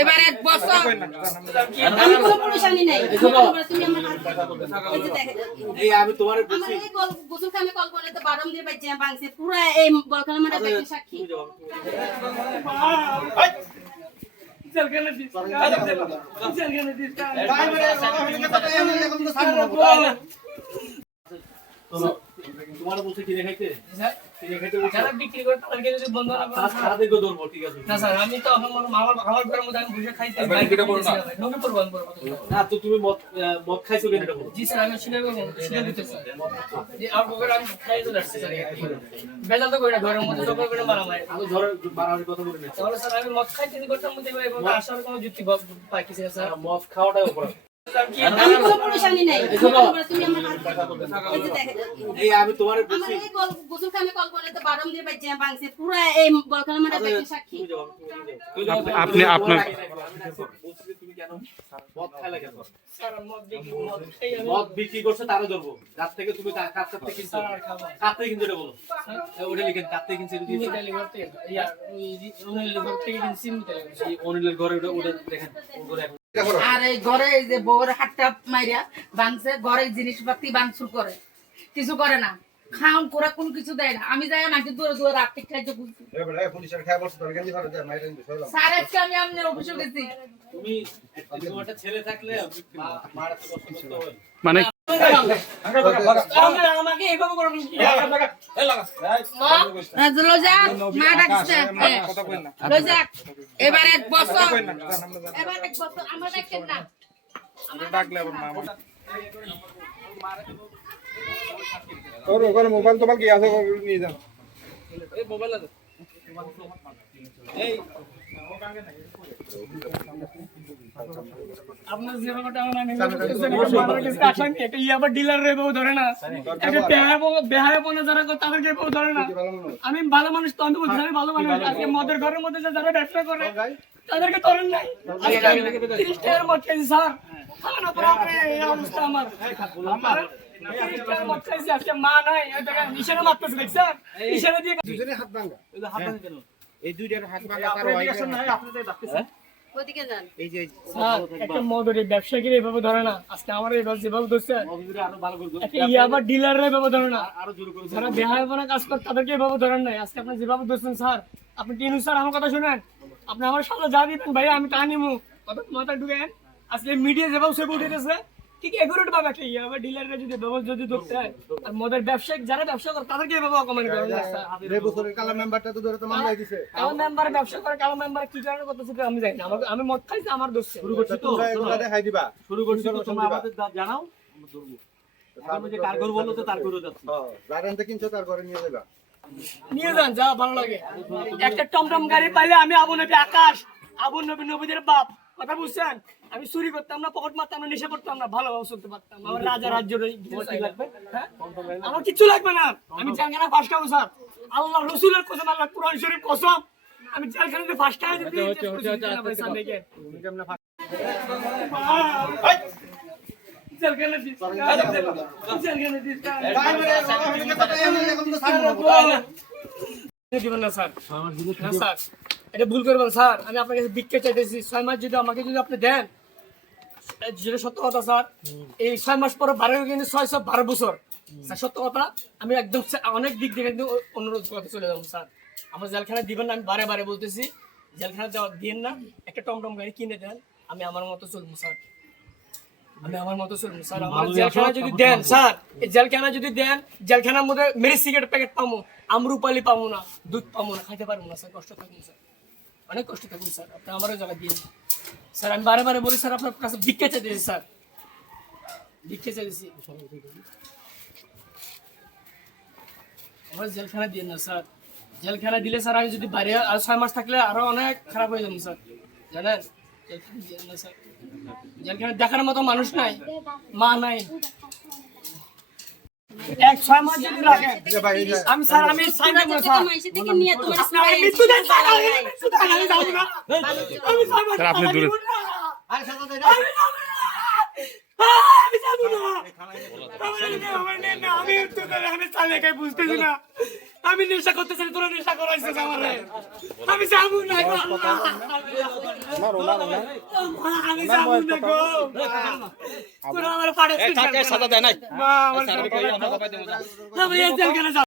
এবার এক বছর আমি তোমার গোসলখানে কল করে তো বারম দিয়ে বাজছে বাংছে পুরো এই বলখানা মানে সাক্ষী তোমার বলছে কিনে খাইতে কিনে খাইতে যারা বিক্রি করে তাদেরকে যদি বন্ধ না করে তাদেরকে ধরবো ঠিক আছে না স্যার আমি তো আমার ঘরের মধ্যে আমি বসে খাইতে বাইরে করব না নকে পড়ব না তো তুমি মদ খাইছো কেন এটা বলো জি স্যার আমি শিখে দিতে স্যার জি আর বগর আমি খাই তো আসছে স্যার বেজাল তো কই না ঘরের মধ্যে সকাল করে মারা মারি আমি ধরে মারামারি কথা বলি না তাহলে স্যার আমি মদ খাইতে করতাম মধ্যে এভাবে আসার কোনো যুক্তি পাই কি স্যার মদ খাওয়াটাই অপরাধ আমি কোনো পরেশানি নাই তুমি আমি তোমার বলছি গোসলখানে কল করে তো বারম দিয়ে বাজছে বাংছে পুরো এই বলখানা মানে সাক্ষী আপনি আপনার বলছি তুমি কেন মদ খাইলা কেন স্যার মদ বিক্রি করছে তারে ধরবো রাত থেকে তুমি কার থেকে কিনছো কার থেকে কিনছো এটা বলো ওটা লিখেন কার থেকে কিনছো অনিলের ঘরে ওটা দেখেন আর এই ঘরে এই যে বউর হাতটা মাইরা ভাঙছে ঘরে জিনিসপাতি ভাঙচুর করে কিছু করে না খাওন করে কোন কিছু দেয় না আমি যাই নাকি দূরে দূরে রাত্রি খাইতে বুঝছি স্যার আজকে আমি আপনার অফিসে গেছি তুমি একটা ছেলে থাকলে মারাতে কষ্ট করতে হবে মানে আমাকে এইভাবে করবেন কি এবার এক বছর আমরা দেখেন না ওখানে মোবাইল তোমার কি আছে নিয়ে যান মোবাইল আছে এই আপনার যে ব্যাপারটা আমার নানি বলতেছেন এটা ইয়াবা ডিলার রে বউ ধরে না এটা বেহায়াপনা যারা করে তাদেরকে বউ ধরে না আমি ভালো মানুষ তো আমি বলছি আমি ভালো মানুষ আজকে মদের ঘরের মধ্যে যারা ব্যবসা করে তাদেরকে ধরেন নাই 30 টাকার মদ খাইছি স্যার খাওয়ানোর পর এই অবস্থা আমার 30 টাকার মদ খাইছি আজকে মা নাই নিশানা মারতেছে দেখছেন নিশানা দিয়ে দুজনে হাত ভাঙা হাত ভাঙা কেন এই দুইটার হাত ভাঙা তার হয় না ওদিকে যান এই যে স্যার একটা মদের ব্যবসায়ীর এইভাবে ধরে না আজকে আমার এইভাবে যেভাবে ধরছে আরো ভালো করে একটা ইয়াবা ডিলাররা এইভাবে ধরে না আরো জোর করে যারা বেহায়াপনা কাজ করে তাদেরকে এইভাবে ধরেন নাই আজকে আপনি যেভাবে ধরছেন স্যার আপনি টিনু স্যার আমার কথা শুনেন আপনি আমার সামনে যা দিবেন ভাই আমি তা নিমু কথা মাথা ঢুকেন আজকে মিডিয়া যেভাবে সেভাবে উঠেছে ঠিক এগুলোটা পাবে একটা ইয়াবা ডিলাররা যদি ব্যবহার যদি ধরতে হয় আর মদের ব্যবসায়ী যারা ব্যবসা করে তাদেরকে এইভাবে অকমেন্ট করেন না স্যার এই বছরের কালা মেম্বারটা তো ধরে তো মামলা দিছে কালো মেম্বার ব্যবসা করে কালো মেম্বার কি কারণে করতেছে আমি জানি না আমি মদ খাইছি আমার দোষ শুরু করছি তো তোমরা এগুলা দেখাই দিবা শুরু করছি তো তোমরা আমাদের জানাও আমরা ধরবো আমি যে কার ঘর বললো তো তার ঘরে যাচ্ছি যারা কিনছো তার ঘরে নিয়ে যাবা নিয়ে যান যা ভালো লাগে একটা টমটম গাড়ি পাইলে আমি আবু নবী আকাশ আবু নবী নবীদের বাপ কথা বুঝছেন আমি চুরি করতাম না পকেট মারতাম না নেশা করতাম না ভালোভাবে চলতে পারতাম আমার রাজা রাজ্য লাগবে আমার কিছু লাগবে না আমি জেলখানা ফার্স্ট হবো স্যার আল্লাহ রসুলের কসম আল্লাহ কুরআন শরীফ কসম আমি জেলখানাতে ফার্স্ট হয়ে যদি দিবেন না স্যার স্যার এটা ভুল করবেন স্যার আমি আপনার কাছে ভিক্ষা চাইতেছি 6 মাস যদি আমাকে যদি আপনি দেন যেটা সত্য কথা স্যার এই 6 মাস পরে 12 কিন্তু 612 বছর স্যার সত্য কথা আমি একদম অনেক দিক দিয়ে কিন্তু অনুরোধ করতে চলে যাবো স্যার আমার জেলখানা দিবেন না আমি বারে বারে বলতেছি জেলখানা দেওয়া দিন না একটা টমটম গাড়ি কিনে দেন আমি আমার মতো চলবো স্যার আমি আমার মতো চলবো স্যার আমার জেলখানা যদি দেন স্যার এই জেলখানা যদি দেন জেলখানার মধ্যে মেরি সিগারেট প্যাকেট পাবো আমরুপালি পাবো না দুধ পাবো না খাইতে পারবো না স্যার কষ্ট থাকুন স্যার অনেক কষ্ট থাকুন স্যার আপনি আমারও জায়গা দিন স্যার আমি বারে বারে বলি স্যার আপনার কাছে ভিক্ষা চাইতেছি স্যার ভিক্ষা চাইতেছি আমার জেলখানা দিন না স্যার জেলখানা দিলে স্যার আমি যদি বাইরে আর 6 মাস থাকলে আরো অনেক খারাপ হয়ে যাবো স্যার জানেন জেলখানা দিন না স্যার জেলখানা দেখার মতো মানুষ নাই মা নাই 6 মাস যদি রাখেন আমি স্যার আমি সাইন দেব স্যার মাইসে থেকে নিয়ে তোমার আপনার মৃত্যু দেন স্যার আমি যাব না আমি 6 মাস স্যার আপনি দূরে আরে সাদা আমি যাবো না। আমি চালে খাই বুঝতেছি না। আমি নেশা করতেছি না, তোরা নেশা করাইছিস আমারে। আমি যাবো না গো। আমি যাবো না গো। তোরা আমার পাড়ে সাজা দেয় নাই মা আমার সাথে আমি এই জেলখানা যাব।